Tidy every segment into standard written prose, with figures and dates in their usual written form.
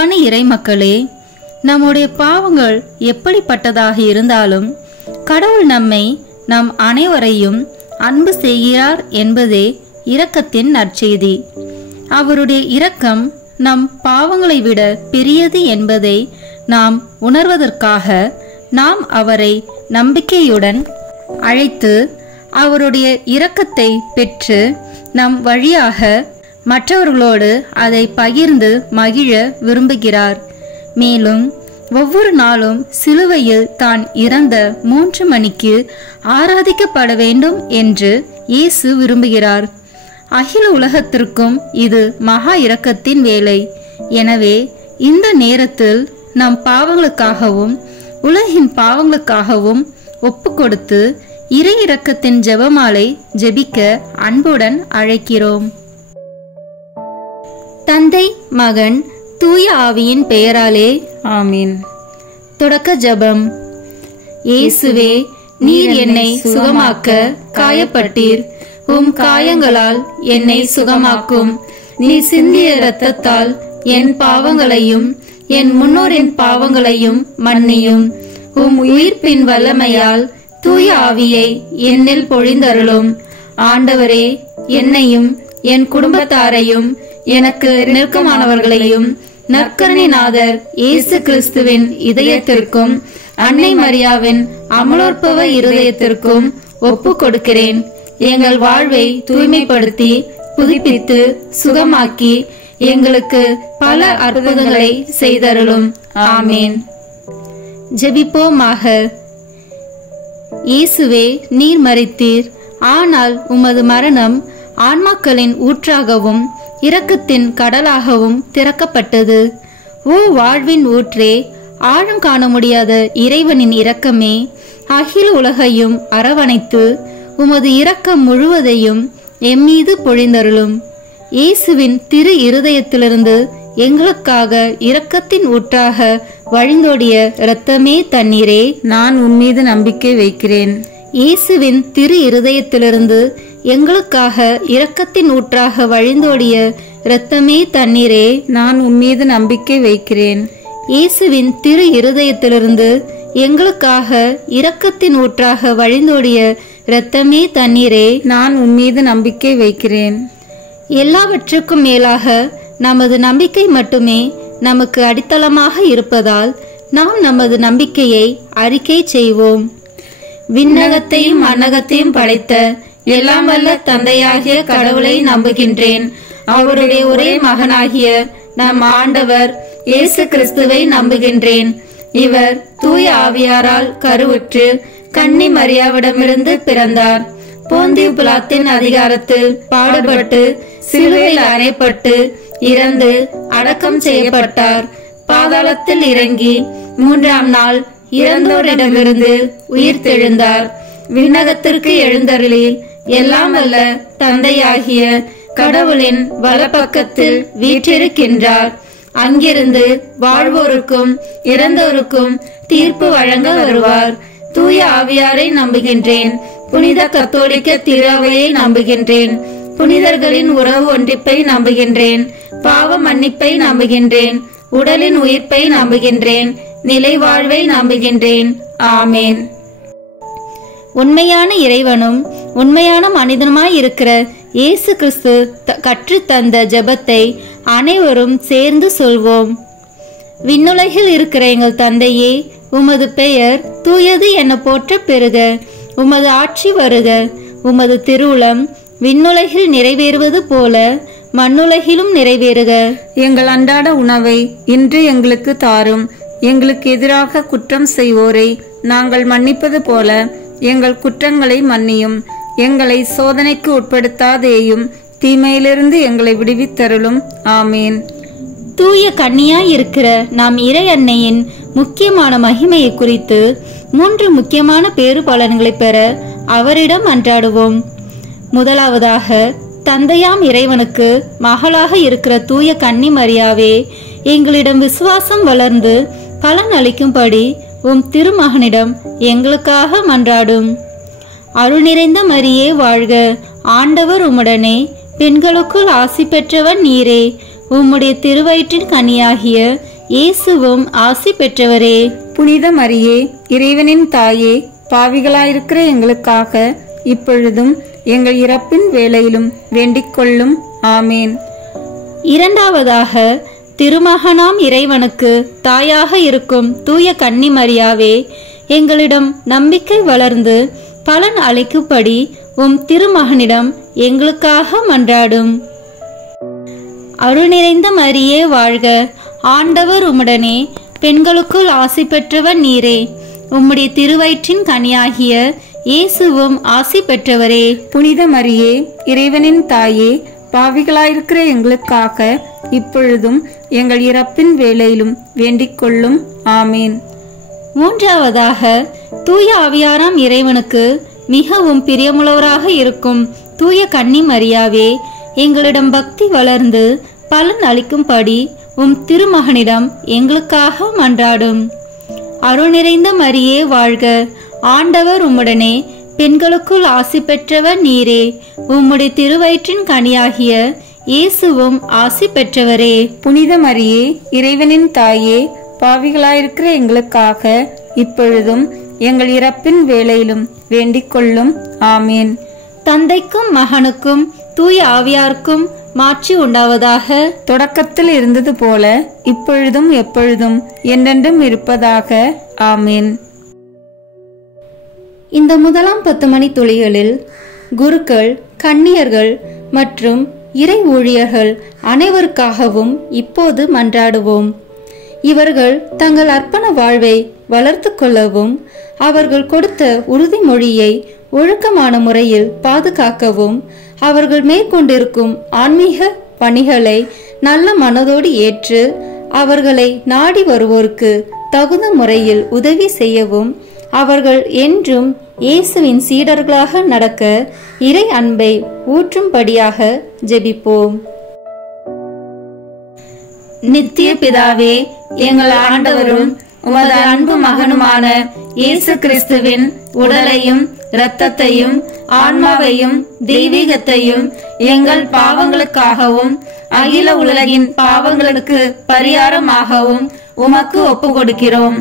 அன்பான இறைமக்களே, நம்முடைய பாவங்கள் எப்படிப்பட்டதாக இருந்தாலும் கடவுள் நம்மை நம் அனைவரையும் அன்பு செய்கிறார் என்பதே இரக்கத்தின் நற்செய்தி. அவருடைய இரக்கம் நம் பாவங்களை விட பெரியது என்பதை நாம் உணர்வதற்காக நாம் அவரை நம்பிக்கையுடன் அழைத்து அவருடைய இரக்கத்தை பெற்று நம் வழியாக மற்றவர்களோடு அதை பகிர்ந்து மகிழ விரும்புகிறார். மேலும் ஒவ்வொரு நாளும் சிலுவையில் தான் இறந்த 3 மணிக்கு ஆராதிக்கப்பட வேண்டும் என்று இயேசு விரும்புகிறார். அகில உலகத்திற்கும் இது மகா இரக்கத்தின் வேலை. எனவே இந்த நேரத்தில் நம் பாவங்களுக்காகவும் உலகின் பாவங்களுக்காகவும் ஒப்பு கொடுத்து இறை இரக்கத்தின் ஜெபமாலை ஜெபிக்க அன்புடன் அழைக்கிறோம். தந்தை, மகன், தூய ஆவியின் பெயராலே ஆமீன். தொடக்க ஜெபம். இயேசுவே, நீர் என்னை சுகமாக்க காயப்பட்டீர். உம் காயங்களால் என்னை சுகமாக்கும். நீர் சிந்திய இரத்தத்தால் என் பாவங்களையும் என் முன்னோரின் பாவங்களையும் மன்னியும். உம் உயிர்ப்பின் வல்லமையால் தூய ஆவியை என்னில் பொழிந்தருளும். ஆண்டவரே, என்னையும் என் குடும்பத்தாரையும் எனக்கு நெருக்கமானவர்களையும் நற்கருணைநாதர் இயேசு கிறிஸ்துவின் இதயத்திற்கும் அன்னை மரியாவின் அமலோற்பவ இருதயத்திற்கும் ஒப்பு கொடுக்கிறேன். எங்கள் வாழ்வை தூய்மைப்படுத்தி புதுப்பித்து சுகமாக்கி எங்களுக்கு பல அற்புதங்களை செய்தருளும். ஆமேன். ஜெபிப்போமாக. இயேசுவே, நீர் மரித்தீர். ஆனால் உமது மரணம் ஆன்மாக்களின் ஊற்றாகவும் இரக்கத்தின் கடலாகவும் திறக்கப்பட்டது. ஓ வாழ்வின் ஊற்றே, ஆழம் காண முடியாத இறைவனின் இரக்கமே, அகில உலகையும் அரவணைத்து உமது இரக்கம் முழுவதையும் எம்மீது பொழிந்தருளும். இயேசுவின் திரு இருதயத்திலிருந்து எங்களுக்காக இரக்கத்தின் ஊற்றாக வழிந்தோடிய இரத்தமே தண்ணீரே, நான் உன்மீது நம்பிக்கை வைக்கிறேன். இயேசுவின் திரு இருதயத்திலிருந்து எங்களுக்காக இரக்கத்தின் ஊற்றாக வழிந்தோடிய இரத்தமே தண்ணீரே, நான் உன்மீது நம்பிக்கை வைக்கிறேன். இயேசுவின் திரு இருதயத்திலிருந்து எங்களுக்காக இரக்கத்தின் ஊற்றாக வழிந்தோடிய இரத்தமே தண்ணீரே, நான் உன்மீது நம்பிக்கை வைக்கிறேன். எல்லாவற்றுக்கும் மேலாக நமது நம்பிக்கை மட்டுமே நமக்கு அடித்தளமாக இருப்பதால் நாம் நமது நம்பிக்கையை அறிக்கை செய்வோம். விண்ணகத்தையும் மண்ணகத்தையும் படைத்த எல்லாம் வல்ல தந்தையாகிய கடவுளை நம்புகின்றேன். அவருடைய ஒரே மகனாகிய நம் ஆண்டவர் இயேசு கிறிஸ்துவை நம்புகின்றேன். இவர் தூய ஆவியாரால் கருவுற்று கன்னி மரியாவிடமிருந்து பிறந்தார். போந்தியு பிலாத்தின் அதிகாரத்தில் பாடுபட்டு சிலுவையில் அறையப்பட்டு இறந்து அடக்கம் செய்யப்பட்டார். பாதாளத்தில் இறங்கி 3ஆம் நாள் இறந்தோரிடமிருந்து உயிர் தெழுந்தார். விண்ணகத்திற்கு எழுந்தருளி எல்லாம் வல்ல தந்தையாகிய கடவுளின் வலப்பக்கத்தில் வீற்றிருக்கின்றார். அங்கிருந்து வாழ்வோருக்கும் இறந்தோருக்கும் தீர்ப்பு வழங்க வருவார். தூய ஆவியாரை நம்புகின்றேன். புனித கத்தோலிக்க திருவையை நம்புகின்றேன். புனிதர்களின் உறவு ஒன்றிப்பை நம்புகின்றேன். பாவ மன்னிப்பை நம்புகின்றேன். உடலின் உயிர்ப்பை நம்புகின்றேன். நிலை வாழ்வை நம்புகின்றேன். ஆமேன். உண்மையான இறைவனும் உண்மையான மனிதனுமாய் இருக்கிற இயேசு கிறிஸ்து கற்று தந்த ஜெபத்தை அனைவரும் சேர்ந்து சொல்வோம். விண்ணுலகில் இருக்கிற எங்கள் தந்தையே, உமது பெயர் தூயது என போற்ற பெறுக. உமது ஆட்சி வருக. உமது திருவுளம் விண்ணுலகில் நிறைவேறுவது போல மண்ணுலகிலும் நிறைவேறுக. எங்கள் அன்றாட உணவை இன்று எங்களுக்கு தாரும். எங்களுக்கு எதிராக குற்றம் செய்வோரை நாங்கள் மன்னிப்பது போல எங்கள் குற்றங்களை மன்னியும். எங்களை சோதனைக்கு உட்படுத்தாதேயும், தீமையிலிருந்து எங்களை விடுவித்தருளும். ஆமேன். தூய கன்னியாய் இருக்கிற நாம் இறை அன்னையின் முக்கியமான மகிமையை குறித்து 3 முக்கியமான பேறு பலன்களை பெற அவரிடம் அன்றாடுவோம். முதலாவதாக, தந்தையாம் இறைவனுக்கு மகளாக இருக்கிற தூய கன்னி மரியாவே, எங்களிடம் விசுவாசம் வளர்ந்து பலன் அளிக்கும்படி உம் திருமகனிடம் எங்களுக்காக மன்றாடும். அருள் நிறைந்த மரியே வாழ்க. ஆண்டவர் உம்முடனே, பெண்களுக்குள் ஆசி பெற்றவன் நீரே. உம்முடைய திருவயிற்றின் கனியாகிய இயேசுவும் ஆசி பெற்றவரே. புனித மரியே, இறைவனின் தாயே, பாவிகளாயிருக்கிற எங்களுக்காக இப்பொழுதும் எங்கள் இறப்பின் வேளையிலும் வேண்டிக் கொள்ளும். ஆமேன். இரண்டாவதாக, திருமகனாம் இறைவனுக்கு தாயாக இருக்கும் தூய கன்னி மரியாவே, எங்களிடம் நம்பிக்கை வளர்ந்து பலன் அளிக்கும்படி உம் திருமகனிடம் எங்களுக்காக மன்றாடும். அருள் நிறைந்த மரியே வாழ்க, ஆண்டவர் உம்முடனே, பெண்களுக்குள் ஆசி பெற்றவர் நீரே. உம்முடைய திருவயிற்றின் கனியாகிய இயேசுவும் ஆசி பெற்றவரே. புனித மரியே, இறைவனின் தாயே, பாவிகளாயிருக்கிற எங்களுக்காக இப்பொழுதும் எங்கள் இறப்பின் வேளையிலும் வேண்டிக் கொள்ளும். ஆமேன். மூன்றாவதாக, தூய ஆவியாராம் இறைவனுக்கு மிகவும் பிரியமுள்ளவராக இருக்கும் தூய கன்னி மரியாவே, எங்களிடம் பக்தி வளர்ந்து பலன் அளிக்கும்படி உம் திருமகனிடம் எங்களுக்காக மன்றாடும். அருள் நிறைந்த மரியே வாழ்க, ஆண்டவர் உம்முடனே, பெண்களுக்குள் ஆசி பெற்றவர் நீரே. உம்முடைய திருவயிற்றின் கனியாகிய இயேசுவும் ஆசி பெற்றவரே. புனித மரியே, இறைவனின் தாயே, பாவிகளாயிருக்கிற எங்களுக்காக இப்பொழுதும் எங்கள் இறப்பின் வேளையிலும் வேண்டிக் கொள்ளும். ஆமேன். தந்தைக்கும் மகனுக்கும் தூய ஆவியாருக்கும் மாட்சி உண்டாவதாக. தொடக்கத்தில் இருந்தது போல இப்பொழுதும் எப்பொழுதும் என்றென்றும் இருப்பதாக. ஆமேன். இந்த முதலாம் 10 மணி துளிகளில் குருக்கள், கன்னியர்கள் மற்றும் இறை ஊழியர்கள் அனைவருக்காகவும் இப்போது மன்றாடுவோம். இவர்கள் தங்கள் அர்ப்பண வாழ்வை வளர்த்து கொள்ளவும், அவர்கள் கொடுத்த உறுதிமொழியை ஒழுக்கமான முறையில் பாதுகாக்கவும், அவர்கள் மேற்கொண்டிருக்கும் ஆன்மீக பணிகளை நல்ல மனதோடு ஏற்று அவர்களை நாடி வருவோருக்கு தகுந்த முறையில் உதவி செய்யவும், அவர்கள் என்றும் இயேசுவின் சீடர்களாக நடக்க இறை அன்பை ஊற்றும்படியாக ஜெபிப்போம். நித்திய பிதாவே, எங்கள் ஆண்டவரும் உமது அன்பு மகனுமான இயேசு கிறிஸ்துவின் உடலையும் இரத்தத்தையும் ஆன்மாவையும் தெய்வீகத்தையும் எங்கள் பாவங்களுக்காகவும் அகில உலகின் பாவங்களுக்கு பரிகாரமாகவும் உமக்கு ஒப்பு கொடுக்கிறோம்.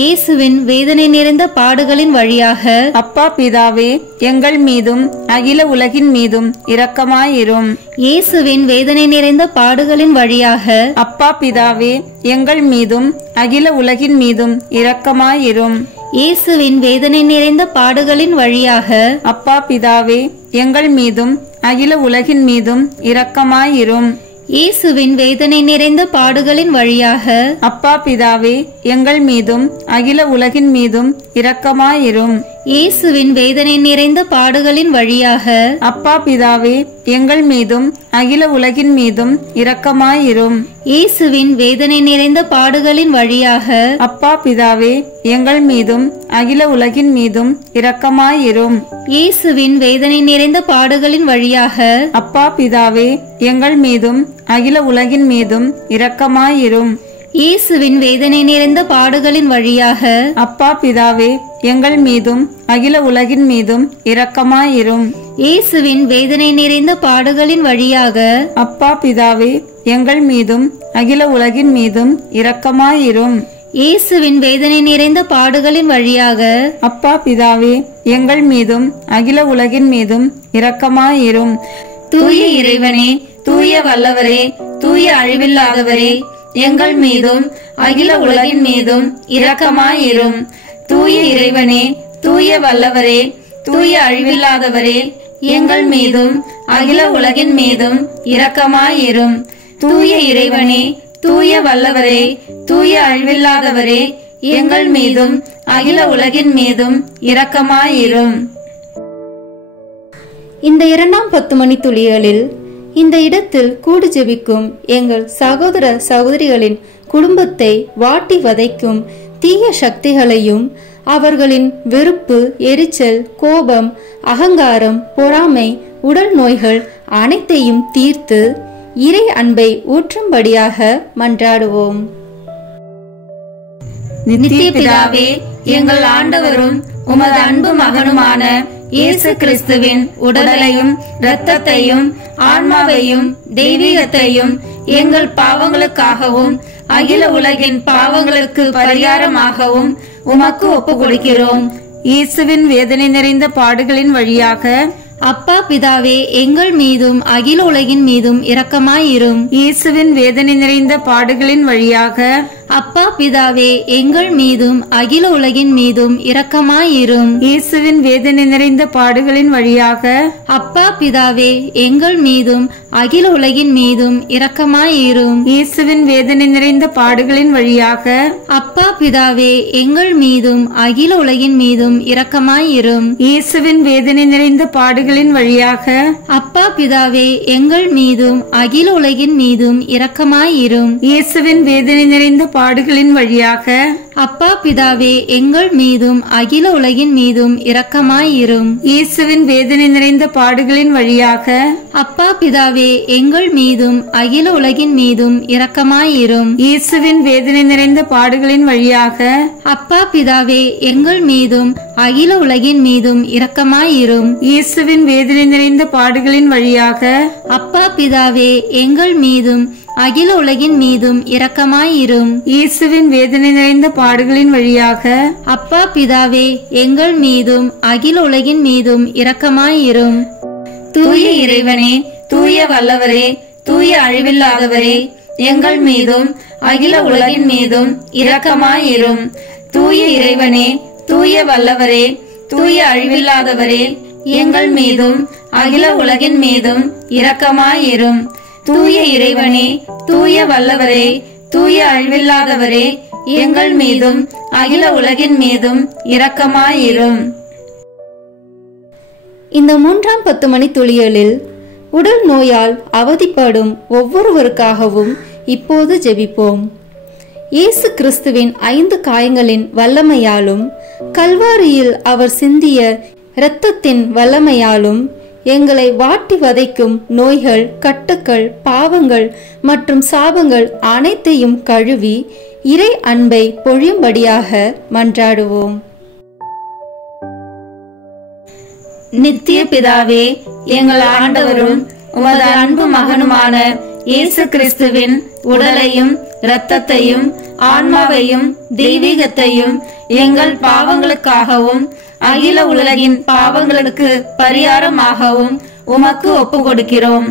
இயேசுவின் வேதனை நிறைந்த பாடுகளின் வழியாக அப்பா பிதாவே, எங்கள் மீதும் அகில உலகின் மீதும் இரக்கமாயிரும். இயேசுவின் வேதனை நிறைந்த பாடுகளின் வழியாக அப்பா பிதாவே, எங்கள் மீதும் அகில உலகின் மீதும் இரக்கமாயிரும். இயேசுவின் வேதனை நிறைந்த பாடுகளின் வழியாக அப்பா பிதாவே, எங்கள் மீதும் அகில உலகின் மீதும் இரக்கமாயிரும். இயேசுவின் வேதனை நிறைந்த பாடுகளின் வழியாக அப்பா பிதாவே, எங்கள் மீதும் அகில உலகின் மீதும் இரக்கமாயிரும். இயேசுவின் வேதனை நிறைந்த பாடுகளின் வழியாக அப்பா பிதாவே, எங்கள் மீதும் அகில உலகின் மீதும் இரக்கமாயிரும். இயேசுவின் வேதனை நிறைந்த பாடுகளின் வழியாக அப்பா பிதாவே, எங்கள் மீதும் அகில உலகின் மீதும் இரக்கமாயிரும். இயேசுவின் வேதனை நிறைந்த பாடுகளின் வழியாக அப்பா பிதாவே, எங்கள் மீதும் அகில உலகின் மீதும் இரக்கமாயிரும். இயேசுவின் வேதனை நிறைந்த பாடுகளின் வழியாக அப்பா பிதாவே, எங்கள் மீதும் அகில உலகின் மீதும் இரக்கமாயிரும். இயேசுவின் வேதனை நிறைந்த பாடுகளின் வழியாக அப்பா பிதாவே, எங்கள் மீதும் அகில உலகின் மீதும் இரக்கமாயிரும். இயேசுவின் வேதனை நிறைந்த பாடுகளின் வழியாக அப்பா பிதாவே, எங்கள் மீதும் அகில உலகின் மீதும் இரக்கமாயிரும். தூய இறைவனே, தூய வல்லவரே, தூய அழிவில்லாதவரே, எங்கள் மீதும் அகில உலகின் மீதும் இரக்கமாயிரும். தூய இறைவனே, தூய வல்லவரே, தூய அழிவில்லாதவரே, எங்கள் மீதும் அகில உலகின் மீதும் இரக்கமாயிரும். தூய இறைவனே, தூய வல்லவரே, தூய அழிவில்லாதவரே, எங்கள் மீதும் அகில உலகின் மீதும் இரக்கமாயிரும். இந்த இரண்டாம் 10 மணி துளிகளில் இந்த இடத்தில் கூடு ஜெபிக்கும் எங்கள் சகோதர சகோதரிகளின் குடும்பத்தை வாட்டி வதைக்கும் தீய சக்திகளையும், அவர்களின் வெறுப்பு, எரிச்சல், கோபம், அகங்காரம், பொறாமை, உடல் நோய்கள் அனைத்தையும் தீர்த்து இறை அன்பை ஊற்றும்படியாக மன்றாடுவோம். நித்திய பிதாவே, எங்கள் ஆண்டவரும் உமது அன்பு மகனுமான இயேசு கிறிஸ்துவின் உடலையும் இரத்தத்தையும் ஆன்மாவையும் தெய்வீகத்தையும் எங்கள் பாவங்களுக்காகவும் அகில உலகின் பாவங்களுக்கு பரிகாரமாகவும் உமக்கு ஒப்பு கொடுக்கிறோம். இயேசுவின் வேதனை நிறைந்த பாடுகளின் வழியாக அப்பா பிதாவே, எங்கள் மீதும் அகில உலகின் மீதும் இரக்கமாயிரும். இயேசுவின் வேதனை நிறைந்த பாடுகளின் வழியாக அப்பா பிதாவே, எங்கள் மீதும் அகில உலகின் மீதும் இரக்கமாயிரும். இயேசுவின் வேதனை நிறைந்த பாடுகளின் வழியாக அப்பா பிதாவே, எங்கள் மீதும் அகில உலகின் மீதும் இரக்கமாயிரும். இயேசுவின் வேதனை நிறைந்த பாடுகளின் வழியாக அப்பா பிதாவே, எங்கள் மீதும் அகில உலகின் மீதும் இரக்கமாயிரும். இயேசுவின் வேதனை நிறைந்த பாடுகளின் வழியாக அப்பா பிதாவே, எங்கள் மீதும் அகில உலகின் மீதும் இரக்கமாயிரும். இயேசுவின் வேதனை நிறைந்த பாடுகளின் வழியாக அப்பா பிதாவே, எங்கள் மீதும் அகில உலகின் மீதும் இரக்கமாயிரும். இயேசுவின் வேதனை நிறைந்த பாடுகளின் வழியாக அப்பா பிதாவே, எங்கள் மீதும் அகில உலகின் மீதும் இரக்கமாயிரும். இயேசுவின் வேதனை நிறைந்த பாடுகளின் வழியாக அப்பா பிதாவே, எங்கள் மீதும் அகில உலகின் மீதும் இரக்கமாயிரும். இயேசுவின் வேதனை நிறைந்த பாடுகளின் வழியாக அப்பா பிதாவே, எங்கள் மீதும் அகில உலகின் மீதும் இரக்கமாயிரும். இயேசுவின் வேதனை நிறைந்த பாடுகளின் வழியாக அப்பா பிதாவே, எங்கள் மீதும் அகில உலகின் மீதும் இரக்கமாயிரும். தூய இறைவனே, தூய வல்லவரே, தூய அழிவில்லாதவரே, எங்கள் மீதும் அகில உலகின் மீதும் இரக்கமாயிரும். தூய இறைவனே, தூய வல்லவரே, தூய அழிவில்லாதவரே, எங்கள் மீதும் அகில உலகின் மீதும் இரக்கமாயிரும். தூய இறைவனே, தூய வல்லவரே, தூய அழிவில்லாதவரே, எங்கள் மீதும் அகில உலகின் மீதும் இரக்கமாயிரும். இந்த 3ஆம் 10 மணி துளியலில் உடல் நோயால் அவதிப்படும் ஒவ்வொருவருக்காகவும் இப்போது ஜெபிப்போம். இயேசு கிறிஸ்துவின் 5 காயங்களின் வல்லமையாலும் கல்வாரியில் அவர் சிந்திய இரத்தத்தின் வல்லமையாலும் எங்களை வாட்டி வதைக்கும் நோய்கள், கட்டுக்கள், பாவங்கள் மற்றும் சாபங்கள் அனைத்தையும் கழுவி இறை அன்பை பொழியும்படியாக மன்றாடுவோம். நித்திய பிதாவே, எங்கள் ஆண்டவரும் உமது அன்பு மகனுமான இயேசு கிறிஸ்துவின் உடலையும் இரத்தத்தையும் ஆன்மாவையும் தெய்வீகத்தையும் எங்கள் பாவங்களுக்காகவும் அகில உலகின் பாவங்களுக்கு பரிகாரமாகவும் உமக்கு ஒப்பு கொடுக்கிறோம்.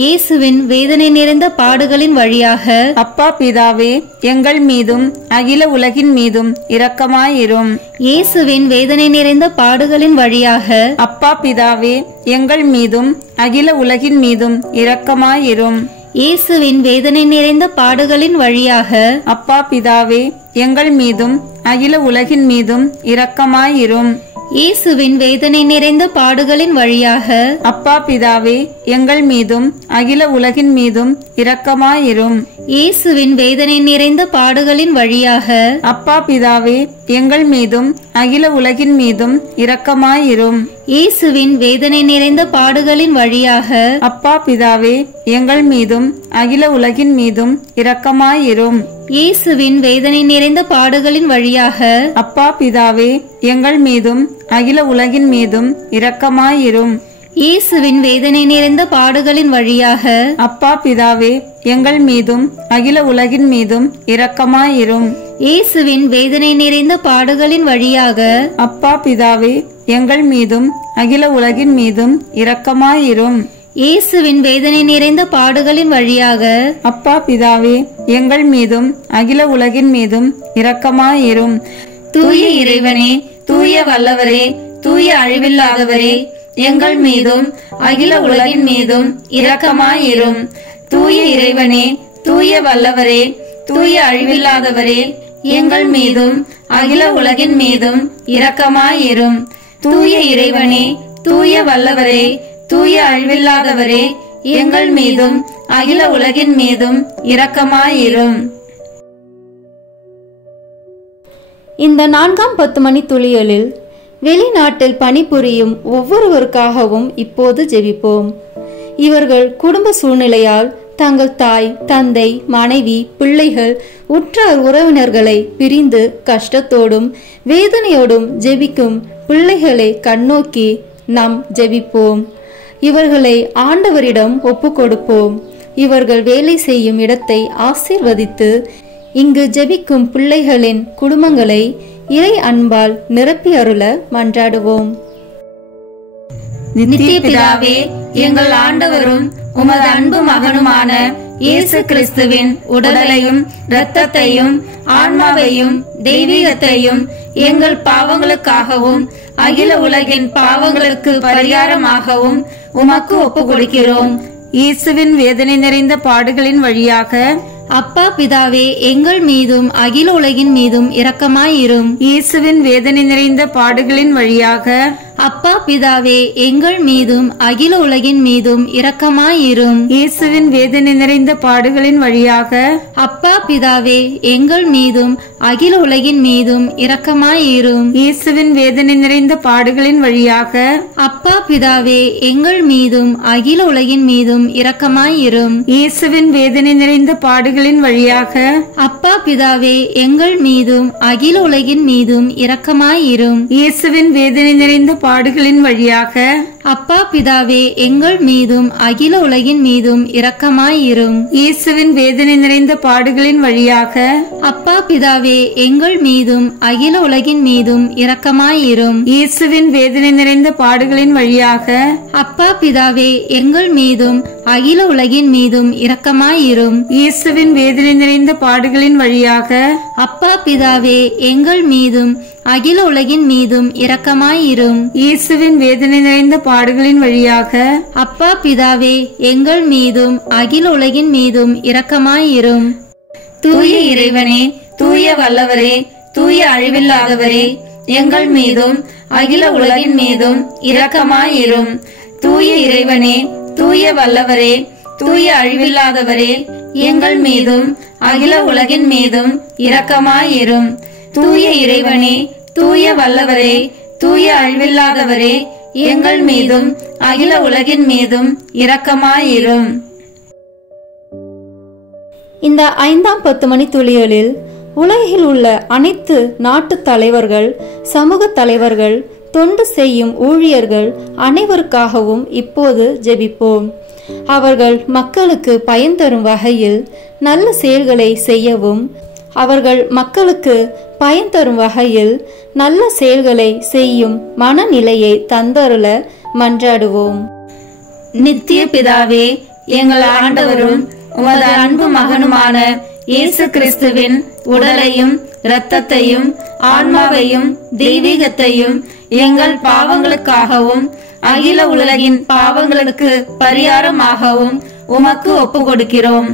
இயேசுவின் வேதனை நிறைந்த பாடுகளின் வழியாக அப்பா பிதாவே, எங்கள் மீதும் அகில உலகின் மீதும் இரக்கமாயிரும். இயேசுவின் வேதனை நிறைந்த பாடுகளின் வழியாக அப்பா பிதாவே, எங்கள் மீதும் அகில உலகின் மீதும் இரக்கமாயிரும். இயேசுவின் வேதனை நிறைந்த பாடுகளின் வழியாக அப்பா பிதாவே, எங்கள் மீதும் அகில உலகின் மீதும் இரக்கமாயிரும். இயேசுவின் வேதனை நிறைந்த பாடுகளின் வழியாக அப்பா பிதாவே, எங்கள் மீதும் அகில உலகின் மீதும் இரக்கமாயிரும். இயேசுவின் வேதனை நிறைந்த பாடுகளின் வழியாக அப்பா பிதாவே, எங்கள் மீதும் அகில உலகின் மீதும் இரக்கமாயிரும். இயேசுவின் வேதனை நிறைந்த பாடுகளின் வழியாக அப்பா பிதாவே, எங்கள் மீதும் அகில உலகின் மீதும் இரக்கமாயிரும். இயேசுவின் வேதனை நிறைந்த பாடுகளின் வழியாக அப்பா பிதாவே, எங்கள் மீதும் அகில உலகின் மீதும் இரக்கமாயிரும். இயேசுவின் வேதனை நிறைந்த பாடுகளின் வழியாக அப்பா பிதாவே, எங்கள் மீதும் அகில உலகின் மீதும் இரக்கமாயிரும். இயேசுவின் வேதனை நிறைந்த பாடுகளின் வழியாக அப்பா பிதாவே, எங்கள் மீதும் அகில உலகின் மீதும் இரக்கமாயிரும். இயேசுவின் வேதனை நிறைந்த பாடுகளின் வழியாக அப்பா பிதாவே, எங்கள் மீதும் அகில உலகின் மீதும் இரக்கமாயிரும். தூய இறைவனே, தூய வல்லவரே, தூய அழிவில்லாதவரே, எங்கள் மீதும் அகில உலகின் மீதும் இரக்கமாயிரும். தூய இறைவனே, தூய வல்லவரே, தூய அழிவில்லாதவரே, எங்கள் மீதும் அகில உலகின் மீதும் இரக்கமாயிரும். தூய இறைவனே, தூய வல்லவரே, தூய அழிவில்லாதவரே, எங்கள் மீதும் அகில உலகின் மீதும் இரக்கமாயிரும். இந்த 4ஆம் 10 மணி துளியலில் வெளிநாட்டில் பணிபுரியும் ஒவ்வொருவருக்காகவும் இப்போது ஜெபிப்போம். இவர்கள் குடும்ப சூழ்நிலையால் தங்கள் தாய், தந்தை, மனைவி, பிள்ளைகள், உற்றார் உறவினர்களை பிரிந்து கஷ்டத்தோடும் வேதனையோடும் ஜெபிக்கும் பிள்ளைகளை கண்ணோக்கி நாம் ஜெபிப்போம். இவர்களை ஆண்டவரிடம் ஒப்பு கொடுப்போம். இவர்கள் வேலை செய்யும் இடத்தை ஆசீர்வதித்து இங்கு ஜெபிக்கும் பிள்ளைகளின் குடும்பங்களை இறை அன்பால் நிரப்பி அருள மன்றாடுவோம். நித்திய பிதாவே, எங்கள் ஆண்டவரும் உமது அன்பு மகனுமான இயேசு கிறிஸ்துவின் உடலையும் இரத்தத்தையும் ஆன்மாவையும் தெய்வீகத்தையும் எங்கள் பாவங்களுக்காகவும் அகில உலகின் பாவங்களுக்கு பரிகாரமாகவும் உமக்கு ஒப்பு கொடுக்கிறோம். இயேசுவின் வேதனை நிறைந்த பாடுகளின் வழியாக அப்பா பிதாவே, எங்கள் மீதும் அகில உலகின் மீதும் இரக்கமாயிரும். இயேசுவின் வேதனை நிறைந்த பாடுகளின் வழியாக அப்பா பிதாவே, எங்கள் மீதும் அகில உலகின் மீதும் இரக்கமாயிரும். இயேசுவின் வேதனை நிறைந்த பாடுகளின் வழியாக அப்பா பிதாவே, எங்கள் மீதும் அகில உலகின் மீதும் இரக்கமாயிரும். இயேசுவின் வேதனை நிறைந்த பாடுகளின் வழியாக அப்பா பிதாவே, எங்கள் மீதும் அகில உலகின் மீதும் இரக்கமாயிரும். இயேசுவின் வேதனை நிறைந்த பாடுகளின் வழியாக அப்பா பிதாவே, எங்கள் மீதும் அகில உலகின் மீதும் இரக்கமாயிரும். இயேசுவின் வேதனை நிறைந்த பாடுகளின் வழியாக அப்பா பிதாவே, எங்கள் மீதும் அகில உலகின் மீதும் இரக்கமாயிரும். இயேசுவின் வேதனை நிறைந்த பாடுகளின் வழியாக அப்பா பிதாவே, எங்கள் மீதும் அகில உலகின் மீதும் இரக்கமாயிரும். இயேசுவின் வேதனை நிறைந்த பாடுகளின் வழியாக அப்பா பிதாவே, எங்கள் மீதும் அகில உலகின் மீதும் இரக்கமாயிரும். இயேசுவின் வேதனை நிறைந்த பாடுகளின் வழியாக அப்பா பிதாவே, எங்கள் மீதும் அகில உலகின் மீதும் இரக்கமாயிரும். இயேசுவின் வேதனை நிறைந்த பாடுகளின் வழியாக அப்பா பிதாவே, எங்கள் மீதும் அகில உலகின் மீதும் இரக்கமாயிரும். தூய இறைவனே, தூய வல்லவரே, தூய அழிவில்லாதவரே, எங்கள் மீதும் அகில உலகின் மீதும் இரக்கமாயிரும். தூய இறைவனே, தூய வல்லவரே, தூய அழிவில்லாதவரே, எங்கள் மீதும் அகில உலகின் மீதும் இரக்கமாயிரும். தூய இறைவனே, தூய வல்லவரே, தூய அழிவில்லாதவரே, எங்கள் மீதும் அகில உலகின் மீதும் இரக்கமாயிரும். இந்த 5ஆம் 10 மணி துளிகளில் உலகில் உள்ள அனைத்து நாட்டு தலைவர்கள், சமூக தலைவர்கள், தொண்டு செய்யும் ஊழியர்கள் அனைவருக்காகவும் இப்போது ஜெபிப்போம். அவர்கள் மக்களுக்கு பயன் தரும் வகையில் நல்ல செயல்களை செய்யவும், அவர்கள் மக்களுக்கு பயன் தரும் வகையில் நல்ல செயல்களை செய்யும் மனநிலையை தந்தருள மன்றாடுவோம். நித்திய பிதாவே, எங்கள் ஆண்டவரும் உமது அன்பு மகனுமான இயேசு கிறிஸ்துவின் உடலையும் இரத்தத்தையும் ஆன்மாவையும் தெய்வீகத்தையும் எங்கள் பாவங்களுக்காகவும் அகில உலகின் பாவங்களுக்கு பரிகாரமாகவும் உமக்கு ஒப்பு கொடுக்கிறோம்.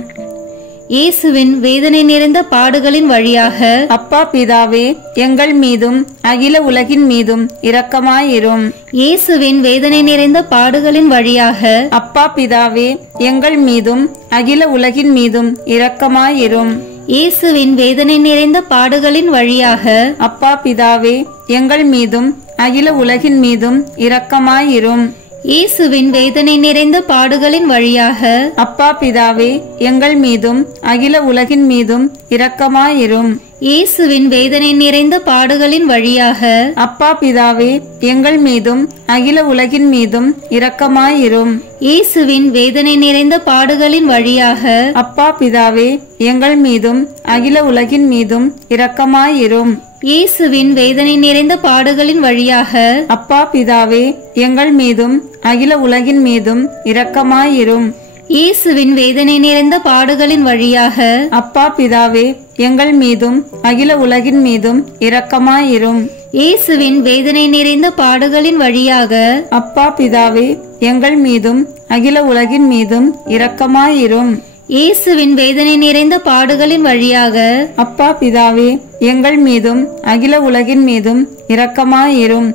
இயேசுவின் வேதனை நிறைந்த பாடுகளின் வழியாக அப்பா பிதாவே, எங்கள் மீதும் அகில உலகின் மீதும் இரக்கமாயிரும். இயேசுவின் வேதனை நிறைந்த பாடுகளின் வழியாக அப்பா பிதாவே, எங்கள் மீதும் அகில உலகின் மீதும் இரக்கமாயிரும். இயேசுவின் வேதனை நிறைந்த பாடுகளின் வழியாக அப்பா பிதாவே, எங்கள் மீதும் அகில உலகின் மீதும் இரக்கமாயிரும். இயேசுவின் வேதனை நிறைந்த பாடுகளின் வழியாக அப்பா பிதாவே, எங்கள் மீதும் அகில உலகின் மீதும் இரக்கமாயிரும். இயேசுவின் வேதனை நிறைந்த பாடுகளின் வழியாக அப்பா பிதாவே, எங்கள் மீதும் அகில உலகின் மீதும் இரக்கமாயிரும். இயேசுவின் வேதனை நிறைந்த பாடுகளின் வழியாக அப்பா பிதாவே, எங்கள் மீதும் அகில உலகின் மீதும் இரக்கமாயிரும். இயேசுவின் வேதனை நிறைந்த பாடுகளின் வழியாக அப்பா பிதாவே, எங்கள் மீதும் அகில உலகின் மீதும் இரக்கமாயிரும். இயேசுவின் வேதனை நிறைந்த பாடுகளின் வழியாக அப்பா பிதாவே, எங்கள் மீதும் அகில உலகின் மீதும் இரக்கமாயிரும். இயேசுவின் வேதனை நிறைந்த பாடுகளின் வழியாக அப்பா பிதாவே, எங்கள் மீதும் அகில உலகின் மீதும் இரக்கமாயிரும். இயேசுவின் வேதனை நிறைந்த பாடுகளின் வழியாக அப்பா பிதாவே, எங்கள் மீதும் அகில உலகின் மீதும் இரக்கமாயிரும்.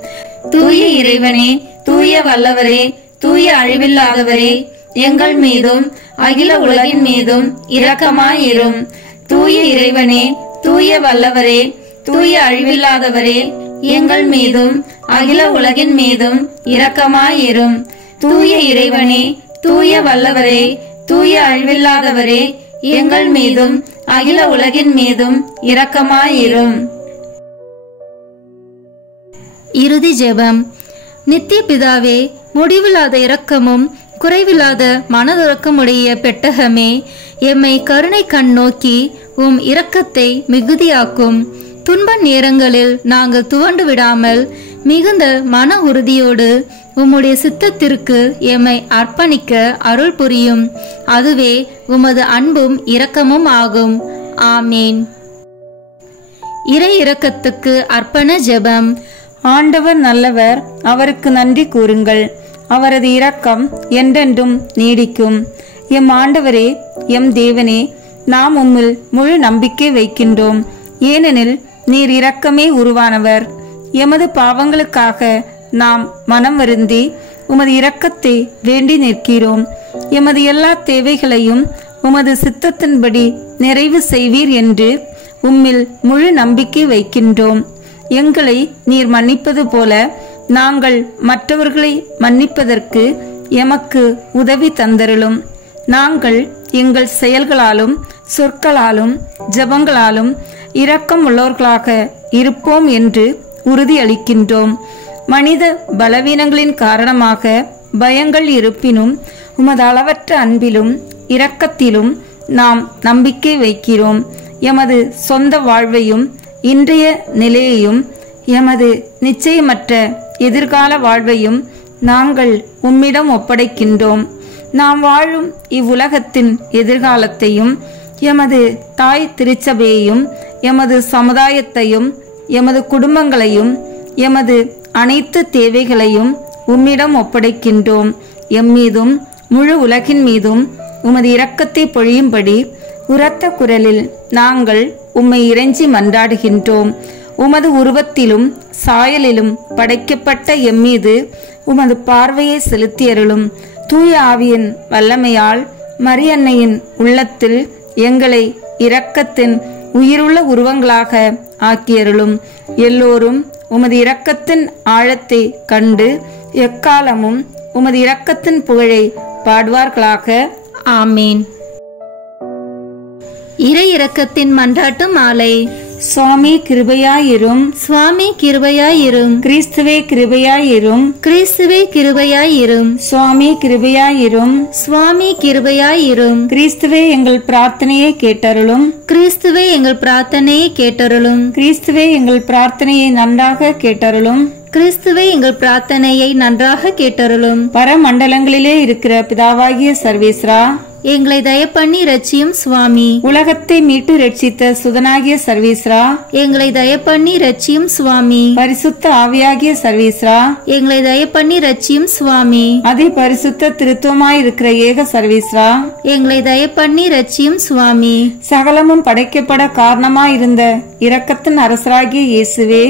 தூய இறைவனே, தூய வல்லவரே, தூய அழிவில்லாதவரே, எங்கள் மீதும் அகில உலகின் மீதும் இரக்கமாயிரும். தூய இறைவனே, தூய வல்லவரே, தூய அழிவில்லாதவரே, எங்கள் மீதும் அகில உலகின் மீதும் இரக்கமாயிரும். தூய இறைவனே, தூய வல்லவரே, தூய அழிவில்லாதவரே, எங்கள் மீதும் அகில உலகின் மீதும் இரக்கமாயிரும். இறுதி ஜெபம். நித்திய பிதாவே, முடிவில்லாத இரக்கமும் குறைவில்லாத மனதுறக்கமுடைய பெட்டகமே, எம்மை கருணை கண் நோக்கி உம் இரக்கத்தை மிகுதியாக்கும். துன்ப நேரங்களில் நாங்கள் துவண்டு விடாமல் மிகுந்த மன உறுதியோடு உம்முடைய சித்தத்திற்கு எம்மை அர்ப்பணிக்க அருள் புரியும். அதுவே உமது அன்பும் இரக்கமும் ஆகும். ஆமேன். இறை இரக்கத்துக்கு அர்ப்பண ஜெபம். ஆண்டவர் நல்லவர், அவருக்கு நன்றி கூறுங்கள். அவரது இரக்கம் என்றென்றும் நீடிக்கும். எம் ஆண்டவரே, எம் தேவனே, நாம் உம்மில் முழு நம்பிக்கை வைக்கின்றோம். ஏனெனில் நீர் இரக்கமே உருவானவர். எமது பாவங்களுக்காக நாம் மனம் வருந்தி உமது இரக்கத்தை வேண்டி நிற்கிறோம். எமது எல்லா தேவைகளையும் உமது சித்தத்தின்படி நிறைவு செய்வீர் என்று உம்மில் முழு நம்பிக்கை வைக்கின்றோம். எங்களை நீர் மன்னிப்பது போல நாங்கள் மற்றவர்களை மன்னிப்பதற்கு எமக்கு உதவி தந்தருளும். நாங்கள் எங்கள் செயல்களாலும் சொற்களாலும் ஜெபங்களாலும் இரக்கம் உள்ளவர்களாக இருப்போம் என்று உறுதியளிக்கின்றோம். மனித பலவீனங்களின் காரணமாக பயங்கள் இருப்பினும் உமது அளவற்ற அன்பிலும் இரக்கத்திலும் நாம் நம்பிக்கை வைக்கிறோம். எமது சொந்த வாழ்வையும் இன்றைய நிலையையும் எமது நிச்சயமற்ற எதிர்கால வாழ்வையும் நாங்கள் உம்மிடம் ஒப்படைக்கின்றோம். நாம் வாழும் இவ்வுலகத்தின் எதிர்காலத்தையும் எமது தாய் திருச்சபையையும் எமது சமுதாயத்தையும் எமது குடும்பங்களையும் எமது அனைத்து தேவைகளையும் உம்மிடம் ஒப்படைக்கின்றோம். எம்மீதும் முழு உலகின் மீதும் உமது இரக்கத்தை பொழியும்படி உரத்த குரலில் நாங்கள் உம்மை இறைஞ்சி மன்றாடுகின்றோம். உமது உருவத்திலும் சாயலிலும் படைக்கப்பட்ட எம்மீது உமது பார்வையை செலுத்தியருளும். தூய ஆவியின் வல்லமையால் மரியன்னையின் உள்ளத்தில் எங்களை இரக்கத்தின் உயிருள்ள உருவங்களாக ஆக்கியருளும். எல்லோரும் உமது இரக்கத்தின் ஆழத்தை கண்டு எக்காலமும் உமது இரக்கத்தின் புகழை பாடுவார்களாக. ஆமேன். இறை இரக்கத்தின் மன்றாட்டு மாலை. சுவாமி கிருபையாயிரும். சுவாமி கிருபையாயிரும். கிறிஸ்துவே கிருபையாயிரும். கிறிஸ்துவே கிருபையாயிரும். சுவாமி கிருபையாயிரும். சுவாமி கிருபையாயிரும். கிறிஸ்துவே எங்கள் பிரார்த்தனையை கேட்டருளும். கிறிஸ்துவே எங்கள் பிரார்த்தனையை கேட்டருளும். கிறிஸ்துவே எங்கள் பிரார்த்தனையை நன்றாக கேட்டருளும். கிறிஸ்துவே எங்கள் பிரார்த்தனையை நன்றாக கேட்டருளும். பரமண்டலங்களிலே இருக்கிற பிதாவாகிய சர்வேஸ்வரா, எங்களை தயப்பண்ணி ரட்சியும் சுவாமி. உலகத்தை மீட்டு ரட்சித்த சுதனாகிய சர்வேஸ்வரா, எங்களை தயப்பண்ணி ரட்சியும் சுவாமி. பரிசுத்த ஆவியாகிய சர்வேஸ்வரா, எங்களை தயப்பண்ணி ரட்சியும் சுவாமி. அதி பரிசுத்த திருத்துவமாயிருக்கிற ஏக சர்வேஸ்வரா, எங்களை தயப்பண்ணி ரட்சியும் சுவாமி. சகலமும் படைக்கப்பட காரணமாயிருந்த இரக்கத்தின் அரசராகிய இயேசுவே,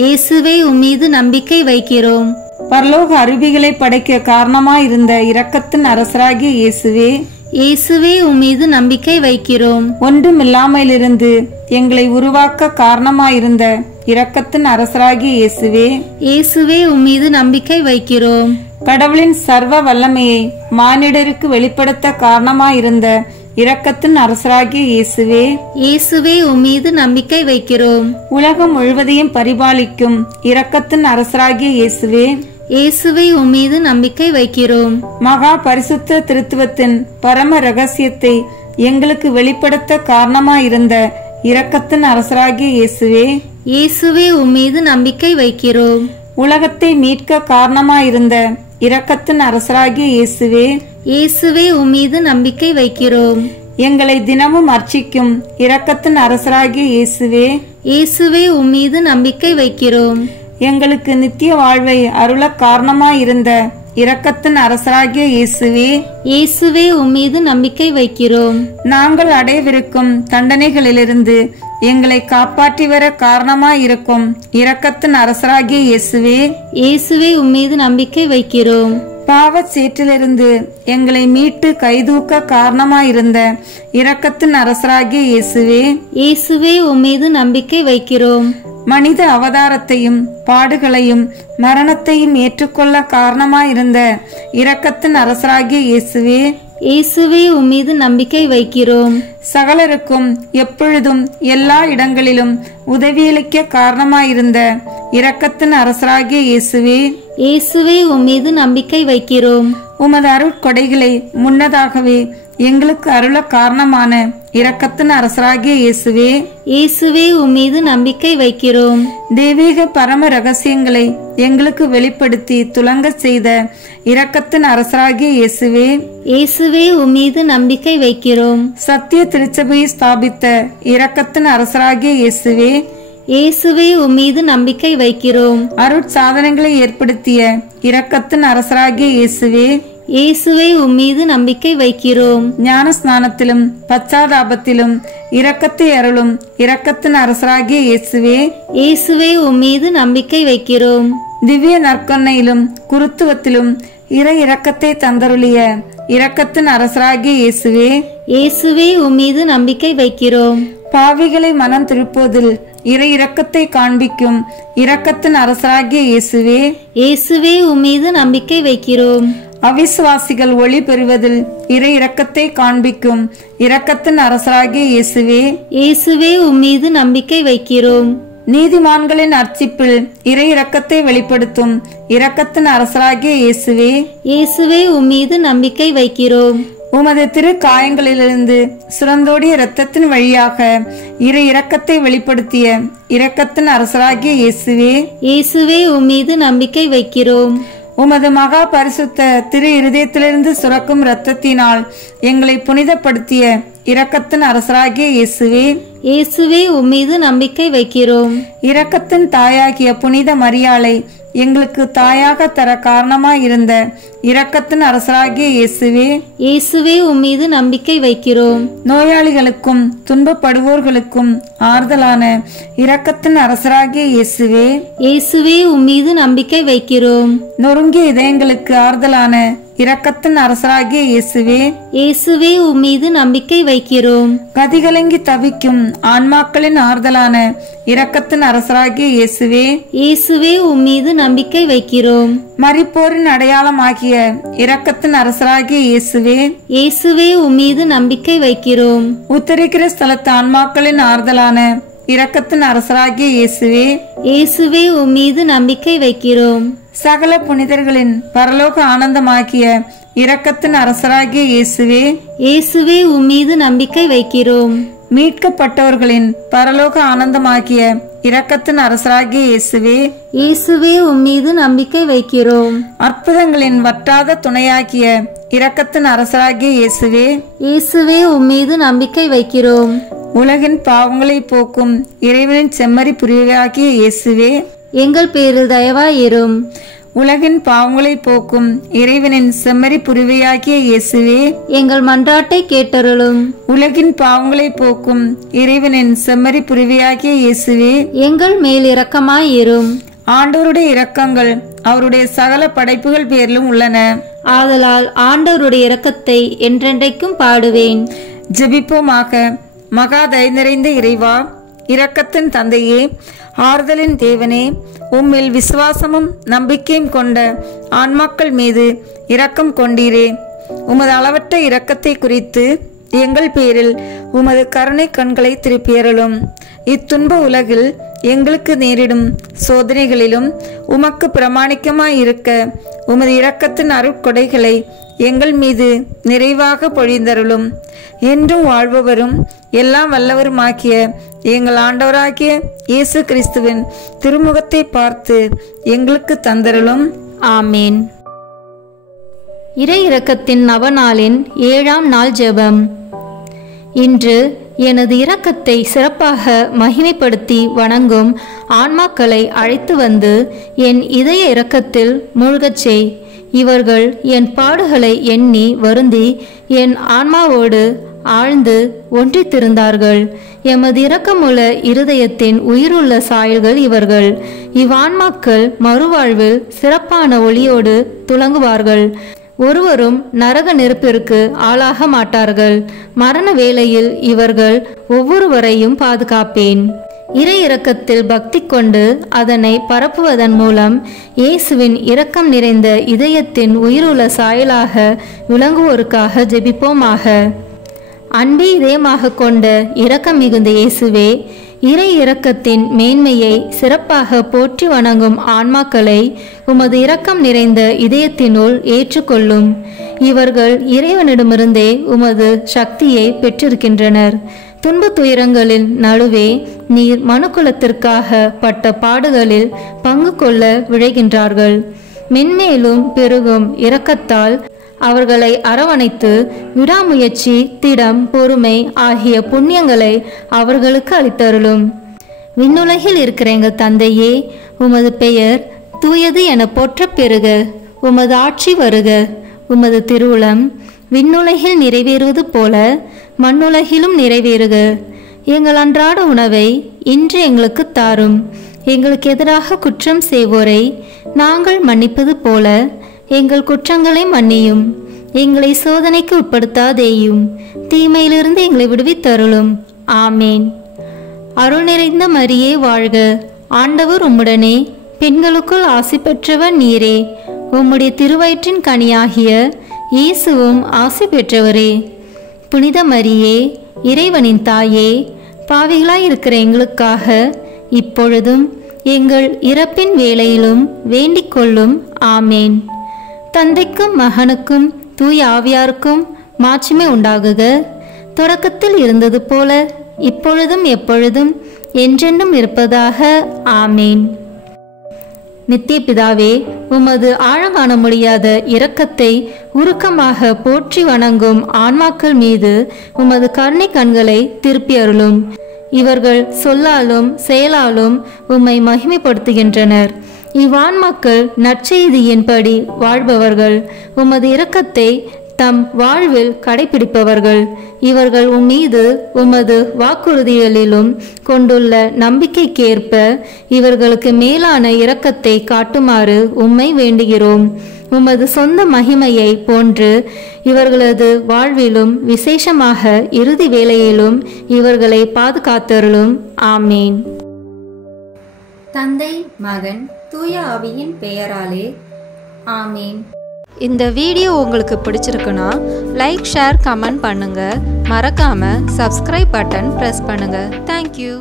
இயேசுவே உம்மீது நம்பிக்கை வைக்கிறோம். பரலோக அருவிகளை படைக்க காரணமாயிருந்த இரக்கத்தின் அரசராகிய இயேசுவே, இயேசுவே உம்மீது நம்பிக்கை வைக்கிறோம். ஒன்றுமில்லாமலிருந்து எங்களை உருவாக்க காரணமாயிருந்த இரக்கத்தின் அரசராகிய இயேசுவே, இயேசுவே உம்மீது நம்பிக்கை வைக்கிறோம். கடவுளின் சர்வ வல்லமையை மானிடருக்கு வெளிப்படுத்த காரணமாயிருந்த இரக்கத்தின் அரசராகிய இயேசுவே, இயேசுவே உம்மீது நம்பிக்கை வைக்கிறோம். உலகம் முழுவதையும் பரிபாலிக்கும் இரக்கத்தின் அரசராகிய இயேசுவே, இயேசுவே உம்மீது நம்பிக்கை வைக்கிறோம். மகா பரிசுத்த திருத்துவத்தின் பரம ரகசியத்தை எங்களுக்கு வெளிப்படுத்த காரணமாயிருந்த இரக்கத்தின் அரசராகிய இயேசுவே, இயேசுவே உம்மீது நம்பிக்கை வைக்கிறோம். உலகத்தை மீட்க காரணமாயிருந்த இரக்கத்தின் அரசராகிய இயேசுவே, இயேசுவே உம்மீது நம்பிக்கை வைக்கிறோம். எங்களை தினமும் அர்ச்சிக்கும் இரக்கத்தின் அரசராகிய இயேசுவே, இயேசுவே உம்மீது நம்பிக்கை வைக்கிறோம். எங்களுக்கு நித்திய வாழ்வை அருள காரணமாயிருந்த இரக்கத்தின் அரசராகிய இயேசுவே, இயேசுவே உம்மீது நம்பிக்கை வைக்கிறோம். நாங்கள் அடையவிருக்கும் தண்டனைகளிலிருந்து எங்களை காப்பாற்றி வர காரணமாயிருக்கும் இரக்கத்தின் அரசராகிய இயேசுவே, இயேசுவே உம்மீது நம்பிக்கை வைக்கிறோம். பாவச் சேற்றிலிருந்து எங்களை மீட்டு கைதூக்க காரணமாயிருந்த இரக்கத்தின் அரசராகிய இயேசுவே, இயேசுவே உம்மீது நம்பிக்கை வைக்கிறோம். மனித அவதாரத்தையும் பாடுகளையும் மரணத்தையும் ஏற்றுக்கொள்ள காரணமாயிருந்த இரக்கத்தின் அரசராகிய இயேசுவே, இயேசுவே உம்மீது நம்பிக்கை வைக்கிறோம். சகலருக்கும் எப்பொழுதும் எல்லா இடங்களிலும் உதவியளிக்க காரணமாயிருந்த இரக்கத்தின் அரசராகிய இயேசுவே, இயேசுவே உம்மீது நம்பிக்கை வைக்கிறோம். உமது அருட்கொடைகளை முன்னதாகவே எங்களுக்கு அருள காரணமான இரக்கத்தின் அரசராகிய இயேசுவே, இயேசுவே உம்மீது நம்பிக்கை வைக்கிறோம். தெய்வீக பரம ரகசியங்களை எங்களுக்கு வெளிப்படுத்தி துலங்க செய்த இரக்கத்தின் அரசராகிய இயேசுவே, இயேசுவே உம்மீது நம்பிக்கை வைக்கிறோம். சத்திய திருச்சபையை ஸ்தாபித்த இரக்கத்தின் அரசராகிய இயேசுவே, இயேசுவே உம்மீது நம்பிக்கை வைக்கிறோம். அருட்சாதனங்களை ஏற்படுத்திய இரக்கத்தின் அரசராகிய இயேசுவே, இயேசுவே உம்மீது நம்பிக்கை வைக்கிறோம். ஞான ஸ்நானத்திலும் பச்சாதாபத்திலும் இரக்கத்தை அருளும் இரக்கத்தின் அரசராகிய இயேசுவே, இயேசுவே உம்மீது நம்பிக்கை வைக்கிறோம். திவ்ய நற்கொன்னையிலும் குருத்துவத்திலும் இறை இரக்கத்தை தந்தருளிய இரக்கத்தின் அரசராகிய இயேசுவே, இயேசுவே உம்மீது நம்பிக்கை வைக்கிறோம். பாவிகளை மனம் திருப்புவதில் இறை இரக்கத்தை காண்பிக்கும் இரக்கத்தின் அரசராகிய இயேசுவே, இயேசுவே உம்மீது நம்பிக்கை வைக்கிறோம். அவிசுவாசிகள் ஒளி பெறுவதில் இறை இரக்கத்தை காண்பிக்கும் இரக்கத்தின் அரசராகிய இயேசுவே, இயேசுவே உம்மீது நம்பிக்கை வைக்கிறோம். நீதிமான்களின் அர்ச்சிப்பில் இறை இரக்கத்தை வெளிப்படுத்தும் இரக்கத்தின் அரசராகிய இயேசுவே, இயேசுவே உம்மீது நம்பிக்கை வைக்கிறோம். உமது திரு காயங்களிலிருந்து சுரந்தோடிய இரத்தத்தின் வழியாக இறை இரக்கத்தை வெளிப்படுத்திய இரக்கத்தின் அரசராகிய இயேசுவே, இயேசுவே உம்மீது நம்பிக்கை வைக்கிறோம். உமது மகா பரிசுத்த திரு இருதயத்திலிருந்து சுரக்கும் இரத்தத்தினால் எங்களை புனிதப்படுத்திய இரக்கத்தின் அரசராகிய இயேசுவே, இயேசுவே உம்மீது நம்பிக்கை வைக்கிறோம். இரக்கத்தின் தாயாகிய புனித மரியாளை எங்களுக்கு தாயாக தர காரணமாயிருந்த இரக்கத்தின் அரசராகிய இயேசுவே, இயேசுவே உம்மீது நம்பிக்கை வைக்கிறோம். நோயாளிகளுக்கும் துன்பப்படுவோர்களுக்கும் ஆறுதலான இரக்கத்தின் அரசராகிய இயேசுவே, இயேசுவே உம்மீது நம்பிக்கை வைக்கிறோம். நொறுங்கிய இதயங்களுக்கு ஆறுதலான இரக்கத்தின் அரசராகிய இயேசுவே, இயேசுவே உம்மீது நம்பிக்கை வைக்கிறோம். கதிகலங்கி தவிக்கும் ஆன்மாக்களின் ஆறுதலான இரக்கத்தின் அரசராகிய இயேசுவே, இயேசுவே உம்மீது நம்பிக்கை வைக்கிறோம். மரிப்போரின் அடையாளமாகிய இரக்கத்தின் அரசராகிய இயேசுவே, இயேசுவே உம்மீது நம்பிக்கை வைக்கிறோம். உத்தரிக்கிற ஸ்தலத்து ஆன்மாக்களின் ஆறுதலான இரக்கத்தின் அரசராகிய இயேசுவே, இயேசுவே உம்மீது நம்பிக்கை வைக்கிறோம். சகல புனிதர்களின் பரலோக ஆனந்தமாகிய இரக்கத்தின் அரசராகிய இயேசுவே, இயேசுவே உம்மீது நம்பிக்கை வைக்கிறோம். மீட்கப்பட்டவர்களின் பரலோக ஆனந்தமாகிய இரக்கத்தின் அரசராகிய இயேசுவே, இயேசுவே உம்மீது நம்பிக்கை வைக்கிறோம். அற்புதங்களின் வற்றாத துணையாகிய இரக்கத்தின் அரசராகிய இயேசுவே, இயேசுவே உம்மீது நம்பிக்கை வைக்கிறோம். உலகின் பாவங்களை போக்கும் இறைவனின் செம்மறி புரிவாகிய இயேசுவே, எங்கள் பேரில் தயவாயிரும். உலகின் பாவங்களை போக்கும் இறைவனின் செம்மறி புரிவையாகிய இயேசுவே, எங்கள் மன்றாட்டை கேட்டருளும். உலகின் பாவங்களை போக்கும் இறைவனின் செம்மறி புரிவையாகிய இயேசுவே, எங்கள் மேல் இரக்கமாயிரும். ஆண்டவருடைய இரக்கங்கள் அவருடைய சகல படைப்புகள் பேரிலும் உள்ளன. ஆதலால் ஆண்டவருடைய இரக்கத்தை என்றென்றைக்கும் பாடுவேன். ஜெபிப்போமாக. மகா தயை நிறைந்த இறைவா, இரக்கத்தின் தந்தையே, ஆறுதலின் தேவனே, உம்மில் விசுவாசமும் நம்பிக்கையும் கொண்ட ஆன்மாக்கள் மீது இரக்கம் கொண்டீரே. உமது அளவற்ற இரக்கத்தை குறித்து எங்கள் பேரில் உமது கருணை கண்களை திருப்பியருளும். இத்துன்ப உலகில் எங்களுக்கு நேரிடும் சோதனைகளிலும் உமக்கு பிரமாணிக்கமாயிருக்க உமது இரக்கத்தின் அருட்கொடைகளை எங்கள் மீது நிறைவாக பொழிந்தருளும். என்றும் வாழ்பவரும் எல்லாம் வல்லவருமாகிய எங்கள் ஆண்டவராகிய இயேசு கிறிஸ்துவின் திருமுகத்தை பார்த்து எங்களுக்கு தந்தருளும். ஆமேன். இறை இரக்கத்தின் நவநாளின் 7ஆம் நாள் ஜெபம். இன்று எனது இரக்கத்தை சிறப்பாக மகிமைப்படுத்தி வணங்கும் ஆன்மாக்களை அழைத்து வந்து என் இதய இரக்கத்தில் மூழ்கச் செய். இவர்கள் என் பாடுகளை எண்ணி வருந்தி என் ஆன்மாவோடு ஆழ்ந்து ஒன்றித்திருந்தார்கள். எமது இரக்கமுள்ள இருதயத்தின் உயிருள்ள சாயல்கள் இவர்கள். இவ்வான்மாக்கள் மறுவாழ்வில் சிறப்பான ஒளியோடு துலங்குவார்கள். ஒருவரும் நரக நெருப்பிற்கு ஆளாக மாட்டார்கள். மரண வேளையில் இவர்கள் ஒவ்வொருவரையும் பாதுகாப்பேன். இறை இரக்கத்தில் பக்தி கொண்டு அதனை பரப்புவதன் மூலம் இயேசுவின் இரக்கம் நிறைந்த இதயத்தின் உயிருள்ள சாயலாக விளங்குவோருக்காக ஜெபிப்போமாக. அன்பை இதயமாக கொண்ட இரக்கம் மிகுந்த இயேசுவே, இறை இரக்கத்தின் மேன்மையை சிறப்பாக போற்றி வணங்கும் ஆன்மாக்களை உமது இரக்கம் நிறைந்த இதயத்தினுள் ஏற்றுக்கொள்ளும். இவர்கள் இறைவனிடமிருந்தே உமது சக்தியை பெற்றிருக்கின்றனர். துன்ப துயரங்களின் நடுவே நீர் மனுக்குலத்திற்காக பட்ட பாடுகளில் பங்கு கொள்ள விழைகின்றார்கள். மென்மேலும் பெருகும் இரக்கத்தால் அவர்களை அரவணைத்து விடாமுயற்சி, திடம், பொறுமை ஆகிய புண்ணியங்களை அவர்களுக்கு அளித்தருளும். விண்ணுலகில் இருக்கிற எங்கள் தந்தையே, உமது பெயர் தூயது என போற்றப் பெறுக. உமது ஆட்சி வருக. உமது திருவுளம் விண்ணுலகில் நிறைவேறுவது போல மண்ணுலகிலும் நிறைவேறுக. எங்கள் அன்றாட உணவை இன்று எங்களுக்கு தாரும். எங்களுக்கு எதிராக குற்றம் செய்வோரை நாங்கள் மன்னிப்பது போல எங்கள் குற்றங்களை மன்னியும். எங்களை சோதனைக்கு உட்படுத்தாதேயும், தீமையிலிருந்து எங்களை விடுவித்தருளும். ஆமேன். அருள் நிறைந்த மரியே வாழ்க. ஆண்டவர் உம்முடனே, பெண்களுக்குள் ஆசி பெற்றவர் நீரே. உம்முடைய திருவயிற்றின் கனியாகிய இயேசுவும் ஆசி பெற்றவரே. புனித மரியே, இறைவனின் தாயே, பாவிகளாயிருக்கிற எங்களுக்காக இப்பொழுதும் எங்கள் இறப்பின் வேளையிலும் வேண்டிக் கொள்ளும். ஆமேன். தந்தைக்கும் மகனுக்கும் தூய ஆவியாருக்கும் மாட்சிமை உண்டாகுக. தொடக்கத்தில் இருந்தது போல இப்பொழுதும் எப்பொழுதும் என்றென்றும் இருப்பதாக. ஆமேன். நித்திய பிதாவே, உமது ஆழங்காண முடியாத இரக்கத்தை உருக்கமாக போற்றி வணங்கும் ஆன்மாக்கள் மீது உமது கருணை கண்களை திருப்பி அருளும். இவர்கள் சொல்லாலும் செயலாலும் உம்மை மகிமைப்படுத்துகின்றனர். இவ்வான்மாக்கள் நற்செய்தியின்படி வாழ்பவர்கள், உமது இரக்கத்தை தம் வாழ்வில் கடைபிடிப்பவர்கள். இவர்கள் உம்மீது உமது வாக்குறுதிகளிலும் கொண்டுள்ள நம்பிக்கைக்கேற்ப இவர்களுக்கு மேலான இரக்கத்தை காட்டுமாறு உம்மை வேண்டுகிறோம். உமது சொந்த மகிமையை போன்று இவர்களது வாழ்விலும் விசேஷமாக இறுதி வேளையிலும் இவர்களை பாதுகாத்தருளும். ஆமேன். தந்தை, மகன், தூய ஆவியின் பெயராலே ஆமேன். இந்த வீடியோ உங்களுக்கு பிடிச்சிருக்குன்னா லைக், ஷேர், கமெண்ட் பண்ணுங்க. மறக்காம சப்ஸ்கிரைப் பட்டன் பிரஸ் பண்ணுங்க. தேங்க்யூ.